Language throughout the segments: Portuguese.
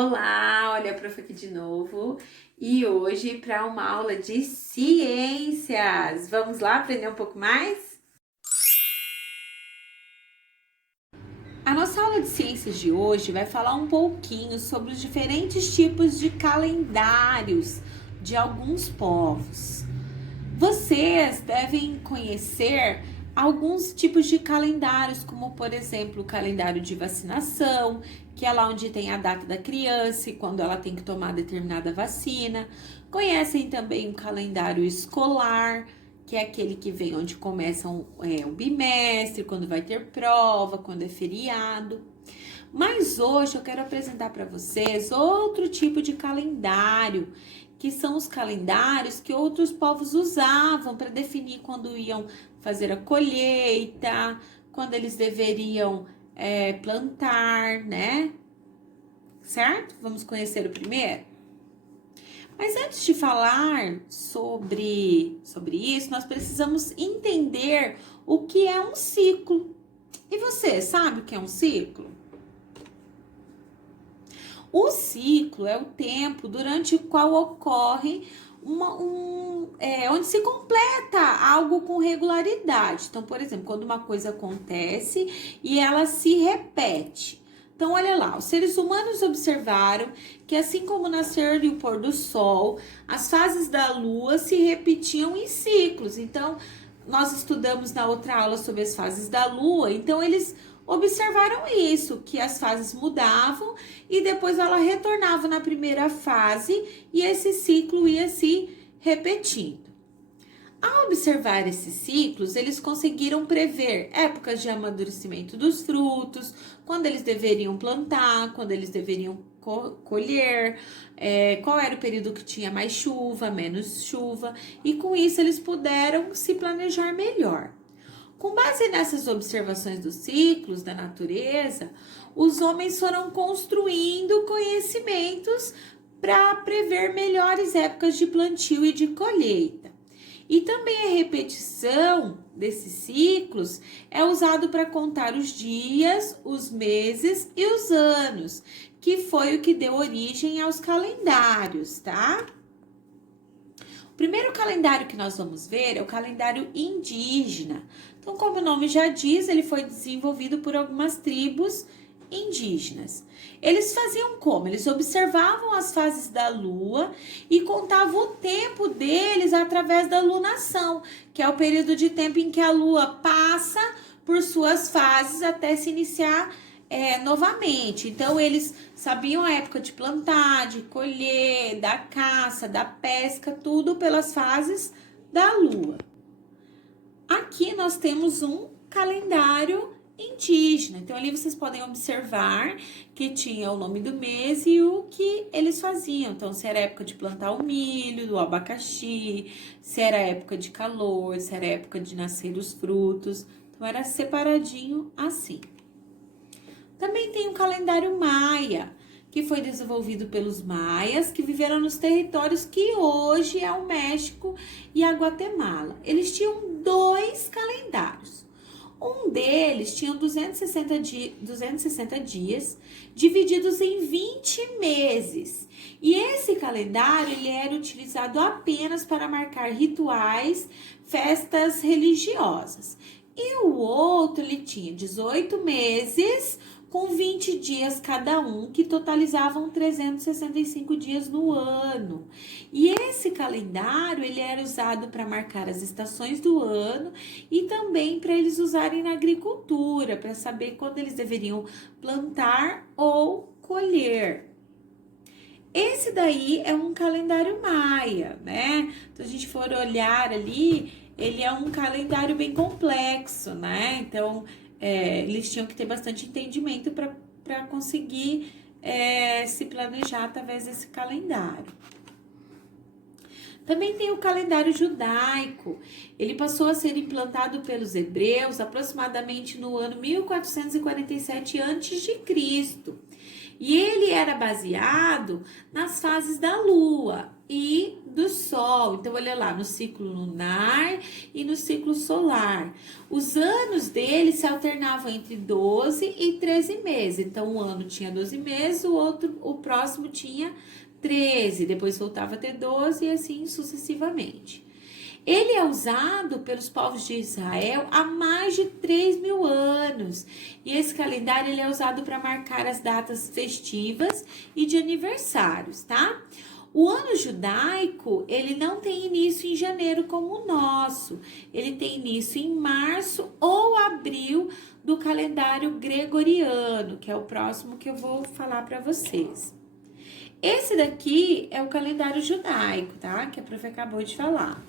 Olá, olha a prof aqui de novo e hoje para uma aula de ciências. Vamos lá aprender um pouco mais? A nossa aula de ciências de hoje vai falar um pouquinho sobre os diferentes tipos de calendários de alguns povos. Vocês devem conhecer alguns tipos de calendários, como por exemplo o calendário de vacinação, que é lá onde tem a data da criança e quando ela tem que tomar determinada vacina. Conhecem também o calendário escolar, que é aquele que vem onde começa o bimestre, quando vai ter prova, quando é feriado. Mas hoje eu quero apresentar para vocês outro tipo de calendário, que são os calendários que outros povos usavam para definir quando iam fazer a colheita, quando eles deveriam plantar, né? Certo? Vamos conhecer o primeiro? Mas antes de falar sobre isso, nós precisamos entender o que é um ciclo. E você sabe o que é um ciclo? O ciclo é o tempo durante o qual ocorre onde se completa algo com regularidade. Então, por exemplo, quando uma coisa acontece e ela se repete. Então, olha lá, os seres humanos observaram que assim como o nascer e o pôr do sol, as fases da lua se repetiam em ciclos. Então, nós estudamos na outra aula sobre as fases da lua, então eles observaram isso, que as fases mudavam e depois ela retornava na primeira fase e esse ciclo ia se repetindo. Ao observar esses ciclos, eles conseguiram prever épocas de amadurecimento dos frutos, quando eles deveriam plantar, quando eles deveriam colher, qual era o período que tinha mais chuva, menos chuva, e com isso eles puderam se planejar melhor. Com base nessas observações dos ciclos da natureza, os homens foram construindo conhecimentos para prever melhores épocas de plantio e de colheita. E também a repetição desses ciclos é usado para contar os dias, os meses e os anos, que foi o que deu origem aos calendários, tá? O primeiro calendário que nós vamos ver é o calendário indígena. Então, como o nome já diz, ele foi desenvolvido por algumas tribos indígenas. Eles faziam como? Eles observavam as fases da lua e contavam o tempo deles através da lunação, que é o período de tempo em que a lua passa por suas fases até se iniciar novamente. Então, eles sabiam a época de plantar, de colher, da caça, da pesca, tudo pelas fases da lua. Aqui nós temos um calendário indígena. Então, ali vocês podem observar que tinha o nome do mês e o que eles faziam. Então, se era época de plantar o milho, o abacaxi, se era época de calor, se era época de nascer os frutos. Então, era separadinho assim. Também tem o calendário maia, que foi desenvolvido pelos maias, que viveram nos territórios que hoje é o México e a Guatemala. Eles tinham 2 calendários. Um deles tinha 260 dias, divididos em 20 meses. E esse calendário ele era utilizado apenas para marcar rituais, festas religiosas. E o outro ele tinha 18 meses, com 20 dias cada um, que totalizavam 365 dias no ano. E esse calendário, ele era usado para marcar as estações do ano e também para eles usarem na agricultura, para saber quando eles deveriam plantar ou colher. Esse daí é um calendário maia, né? Então, a gente for olhar ali, ele é um calendário bem complexo, né? Então, eles tinham que ter bastante entendimento para conseguir se planejar através desse calendário. Também tem o calendário judaico. Ele passou a ser implantado pelos hebreus aproximadamente no ano 1447 a.C. E ele era baseado nas fases da Lua e do Sol. Então, olha lá, no ciclo lunar e no ciclo solar. Os anos dele se alternavam entre 12 e 13 meses. Então, um ano tinha 12 meses, o próximo tinha 13, depois voltava a ter 12 e assim sucessivamente. Ele é usado pelos povos de Israel há mais de 3.000 anos. E esse calendário ele é usado para marcar as datas festivas e de aniversários, tá? O ano judaico, ele não tem início em janeiro como o nosso. Ele tem início em março ou abril do calendário gregoriano, que é o próximo que eu vou falar para vocês. Esse daqui é o calendário judaico, tá? Que a prof acabou de falar.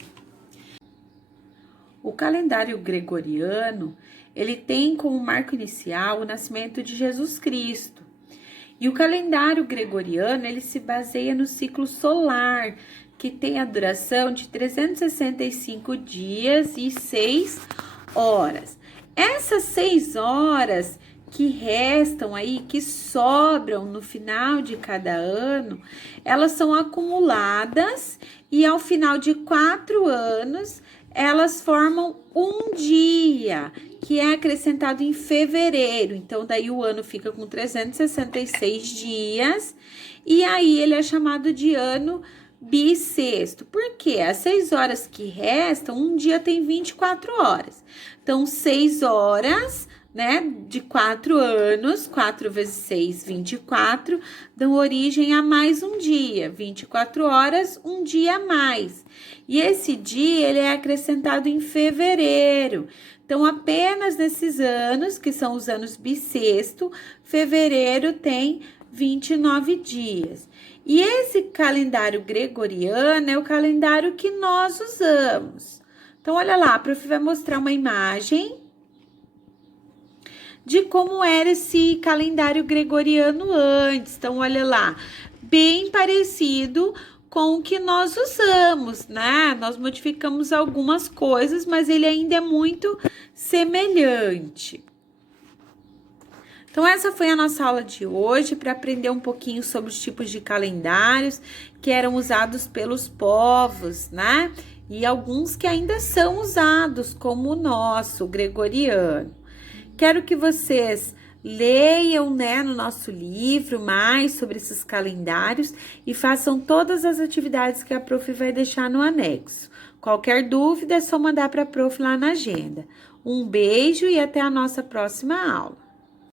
O calendário gregoriano, ele tem como marco inicial o nascimento de Jesus Cristo. E o calendário gregoriano, ele se baseia no ciclo solar, que tem a duração de 365 dias e 6 horas. Essas 6 horas que restam aí, que sobram no final de cada ano, elas são acumuladas e ao final de 4 anos, elas formam um dia, que é acrescentado em fevereiro. Então, daí o ano fica com 366 dias, e aí ele é chamado de ano bissexto. Por quê? As 6 horas que restam, um dia tem 24 horas. Então, 6 horas, né, de 4 anos, 4 vezes 6, 24, dão origem a mais um dia, 24 horas, um dia a mais. E esse dia, ele é acrescentado em fevereiro. Então, apenas nesses anos, que são os anos bissexto, fevereiro tem 29 dias. E esse calendário gregoriano é o calendário que nós usamos. Então, olha lá, a prof vai mostrar uma imagem de como era esse calendário gregoriano antes. Então, olha lá, bem parecido com o que nós usamos, né? Nós modificamos algumas coisas, mas ele ainda é muito semelhante. Então, essa foi a nossa aula de hoje para aprender um pouquinho sobre os tipos de calendários que eram usados pelos povos, né? E alguns que ainda são usados, como o nosso, o gregoriano. Quero que vocês leiam, né, no nosso livro mais sobre esses calendários e façam todas as atividades que a prof vai deixar no anexo. Qualquer dúvida é só mandar para a prof lá na agenda. Um beijo e até a nossa próxima aula.